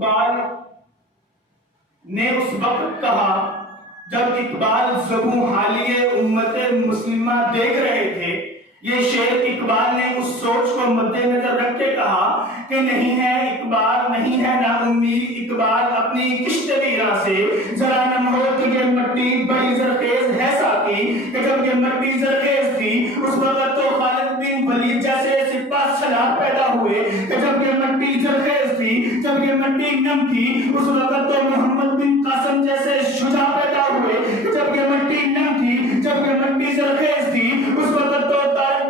اقبال نے اس وقت کہا جب اقبال زبوں حالیہ امت مسلمہ دیکھ رہے تھے. یہ شعر اقبال نے اس سوچ کو مد نظر رکھ کے کہا کہ نہیں ہے اقبال، نہیں ہے نا امید اقبال اپنی کشت ویراں سے. ذرا نم ہو کہ یہ مٹی بڑی زرخیز ہے ساقی، کہ جب یہ مٹی زرخیز تھی اس وقت تو خالد بن ولید جیسے سپاہ سالار پیدا ہوئے. کہ جب یہ مٹی زرخیز تھی، جب یہ مٹی نم تھی اس وقت تو محمد بن قاسم جیسے شجاع پیدا ہوئے. کہ جب یہ مٹی نم تھی، جب یہ مٹی زرخیز تھی اس وقت تو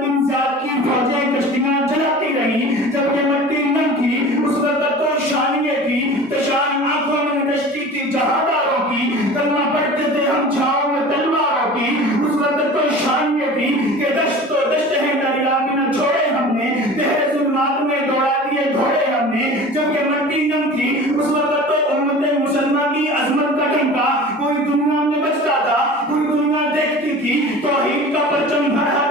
بن زیاد کی فوجیں کشتیاں جلاتی رہیں. جب یہ مٹی نم تھی اس وقت تو شان یہ تھی کہ شان آنکھوں میں نشتی تھی جہانداروں کی. کلمہ پڑھتے تھے ہم چھاؤں میں تلواروں کی. اس وقت تو شان یہ تھی کہ دشت و دشت ہے دریا میں نہ چھوڑے ہم نے، تہرے ظلمات میں دوڑا دیے گھوڑے ہم نے. جب یہ مٹی نم تھی اس وقت تو امت مسلمہ کی عظمت کا ڈنکا پوری دنیا میں بجتا تھا، پوری دنیا دیکھتی تھی. توحید کا پرچم ہر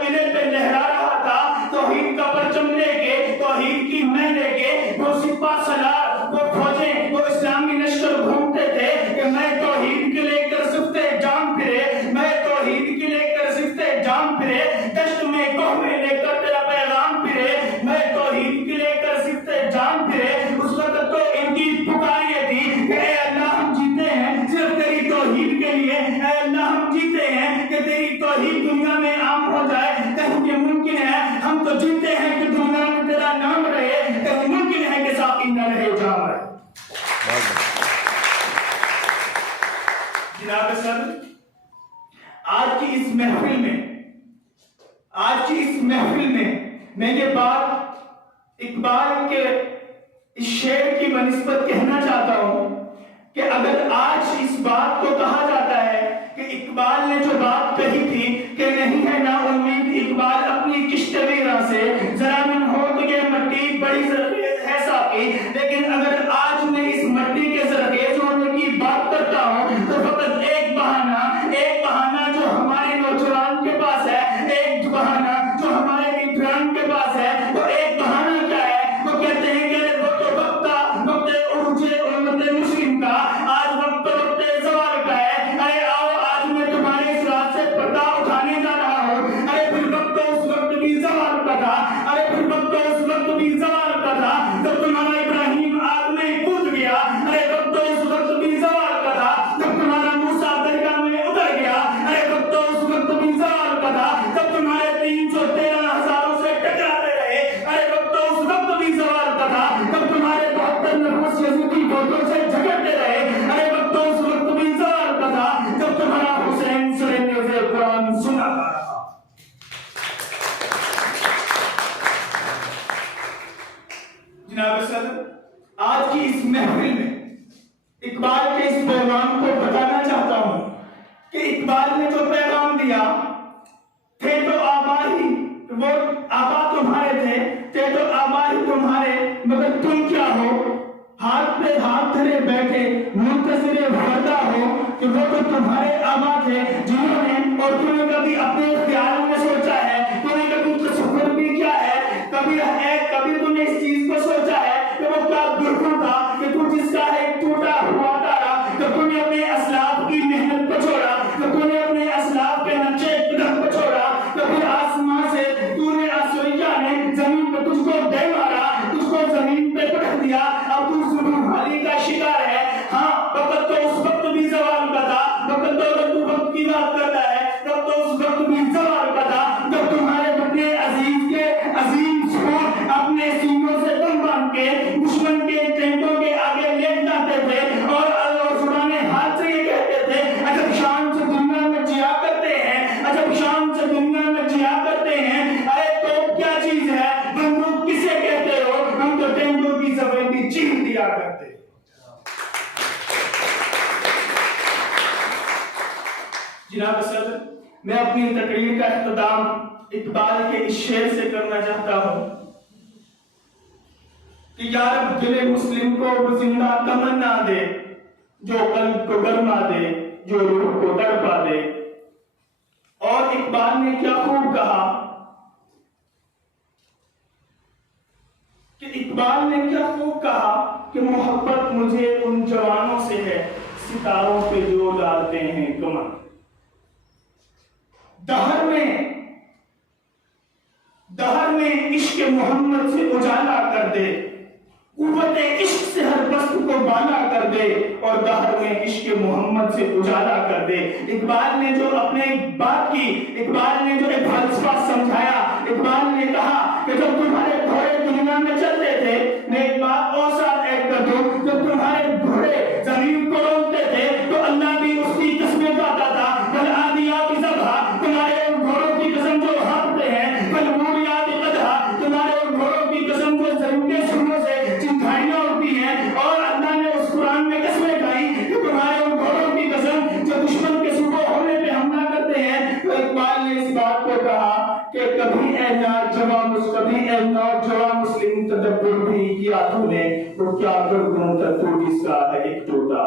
قلعے پہ لہرا رہا تھا. توحید کا پرچم لے کے، توحید کی میں لے کے وہ سپاہ سالار، وہ فوجیں، وہ اسلامی لشکر گھومتے تھے کہ میں توحید کے لے کر صفتے جام پھرے، میں توحید کے لے کر صفتے جام پھرے. دشت میں کوہ میں لے کر تیرا پیغام پھرے، میں توحید کے لے کر صفتے جام پھرے. اس وقت تو ان کی پکار یہ تھی کہ اے اللہ ہم جیتے ہیں صرف تیری توحید کے لیے. اے اللہ ہم جیتے ہیں کہ تیری توحید دنیا میں عام ہو جائے. کہیں یہ ممکن ہے ہم تو جیتے ہیں کہ دنیا میں تیرا نام رہے، کہیں ممکن ہے کہ ساقی نہ رہے جام رہے. جناب صدر، آج کی اس محفل میں میں یہ بات اقبال کے اس شعر کی بنسبت کہنا چاہتا ہوں کہ اگر آج اس بات کو کہا جاتا ہے کہ اقبال نے جو بات کہی تھی کہ نہیں ہے نا امید اقبال اپنی کشت ویراں سے، ذرا من ہو تو یہ مٹی بڑی زرخیز ہے ساقی، لیکن اگر آج میں اس مٹی کے زرخیز ہونے کی بات کرتا ہوں تو فقط ایک بہانہ جو ہمارے نوجوان کے پاس ہے، ایک بہانہ جو ہمارے لیڈران کے پاس ہے، وہ ایک بہانہ کیا ہے؟ وہ کہتے ہیں کہ وقت عروج امت مسلم کا، آج وقت زوال کا ہے. ارے آؤ آج میں تمہارے اس رات سے پردہ اٹھانے جا رہا ہوں. ارے پھر وقت اس وقت بھی زوال کا تھا، ارے پھر وقت اس وقت بھی زوال کا تھا جب تمہارا ابراہیم آگ میں کود گیا. ارے وقت اس وقت بھی زوال کا تھا جب تمہارا موسیٰ دریا میں اتر گیا. ارے وقت اس وقت بھی زوال کا تھا جب تمہارے 313 ہزاروں سے ٹکراتے رہے. ارے وقت اس وقت بھی زوال کا تھا جب تمہارے 72 نفس یزیدی فوجوں سے جھگڑتے رہے. ارے وقت اس وقت بھی زوال کا تھا جب تمہارا حسین سورہ نیز قرآن سنا رہا تھا. جناب صدر، آج کی اس محفل میں اقبال کے اس پیغام کو بتانا چاہتا ہوں کہ اقبال نے جو پیغام دیا تھے تو آبا ہی، وہ آبا تمہارے تھے تو آبا ہی تمہارے، مگر تم کیا ہو؟ ہاتھ پہ ہاتھ دھرے بیٹھے منتظر وعدہ ہو کہ وہ تو تمہارے آبا تھے جنہوں نے، اور تم نے کبھی اپنے خیال میں سوچا ہے، تم نے کبھی تصور بھی کیا ہے، کبھی تم نے اس چیز کو سوچا ہے کہ وہ کیا دکھ تھا کہ تو جس کا ہے ٹوٹا ہوا تارا، کہ تم نے اپنے اسلاف کی محنت کو چھوڑا، کہ تم نے اپنے اسلاف کے نقشے قدم کو چھوڑا، کہ پھر آسمان سے تو نے آسویا نے زمین پہ تجھ کو دے مارا، تجھ کو زمین پہ پٹک دیا، اب تو ظلم حالی کا شکار ہے. ہاں وقت تو اس وقت بھی زوال کا تھا، وقت تو اگر تو وقت کی بات کرتا ہے وقت تو اس وقت بھی زوال کا تھا جب تمہارے اپنے عزیز کے عظیم سپور اپنے سینوں سے دم باندھ کے دشمن کے ٹینٹوں کے آگے لیٹ جاتے تھے اور زبان حال سے یہ کہتے تھے عجب شان سے دنیا میں جیا کرتے ہیں، عجب شان سے دنیا میں جیا کرتے ہیں. ارے تو کیا چیز ہے، بندوق کسے کہتے ہو، ہم تو ٹینٹوں کی سفیدی چین دیا کرتے. جناب صدر، میں اپنی تقریر کا اختتام اقبال کے اس شعر سے کرنا چاہتا ہوں کہ یا رب دل مسلم کو وہ زندہ تمنا دے جو قلب کو گرما دے، جو روح کو تڑپا دے. اور اقبال نے کیا خوب کہا کہ اقبال نے کیا خوب کہا کہ محبت مجھے ان جوانوں سے ہے ستاروں پہ جو ڈالتے ہیں کمر. دہر میں عشق محمد سے اجالا کر دے, قوت عشق سے ہر بست کو بالا کر دے, اور دہر میں عشق محمد سے اجالا کر دے. اقبال نے جو اپنے بات کی, اقبال نے جو ایک فلسفہ سمجھایا, اقبال نے کہا کہ جب تمہارے گھوڑے دنیا میں چلتے تھے, میں ایک بات اور ساتھ ایڈ کر دوں, جب تمہارے گھوڑے زمین کو رونتے تھے تو اللہ بھی اس کی قسمیں گاتا تھا. بل آدیات ذبح, تمہارے گھوڑوں کی قسم جو ہانپتے ہیں, بل موریات قدح, تمہارے گھوڑوں کی قسم جو زمین کے سروں سے چنگھائیاں ہوتی ہیں. اور اللہ نے اس قرآن میں قسمیں کھائی کہ تمہارے گھوڑوں کی قسم جو دشمن کے صبح ہونے پہ حملہ کرتے ہیں. تو اقبال نے اس بات کو کہا کہ کبھی اے نوجوان مسلم تدبر بھی کیا تو نے, تو کیا کر دوں تو جس کا ہے ایک ٹوٹا